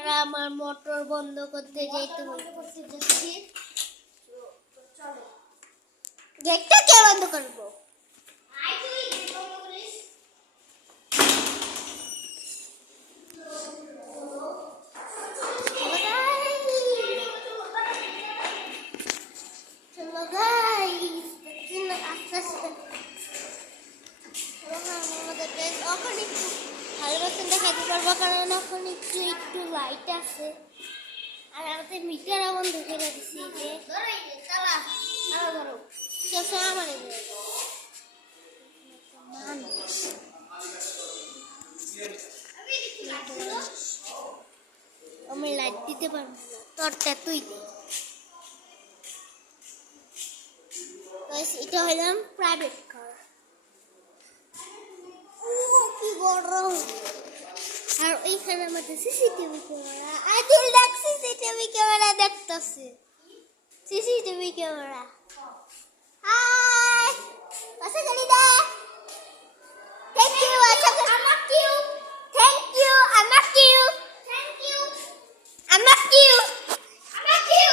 আর আমার মোটর বন্ধ করতে যেতে যাচ্ছি। গেটটা কে বন্ধ করবো? দেখাতে পারবো কারণ এখন একটু লাইট আছে আর আমাদের মিটার বন্ধ করে দিচ্ছি যে ধরো আমার আমি লাইট দিতে পারবো না তোরটা তুই দে। এটা হইলাম প্রাইভেট কার। কি গরম। আর ওইখানে আমাদের সিসিটিভি ক্যামেরা আদিল দেখ সিসিটিভি ক্যামেরা দেখতেছে সিসিটিভি ক্যামেরা। হাই পাশে গলি দে। থ্যাংক ইউ আনাক ইউ থ্যাংক ইউ আনাক ইউ থ্যাংক ইউ আনাক ইউ আনাক you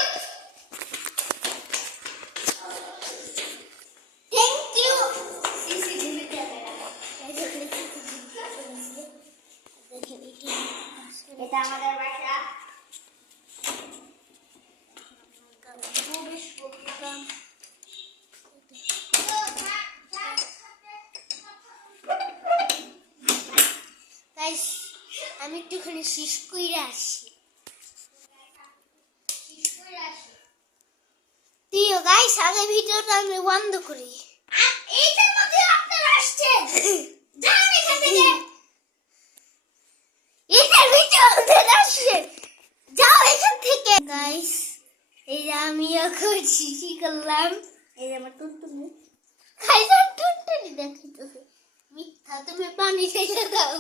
thank you CCTV camera. এটা আমাদের বাসা। আমি একটুখানি শেষ করে আসি। তুইও গাইস আগে ভিডিওটা আমি বন্ধ করি। এইটার মধ্যে আপনারা আসছেন যান এখান থেকে। এটার ভিডিও আসছেন যাও এখান থেকে। গাইস এই যে আমি এখন শিশি করলাম। এই যে আমার টুনটুনি খাইলাম টুনটুনি দেখাইতেছে মিথ্যা তুমি পানি খেয়ে দাও।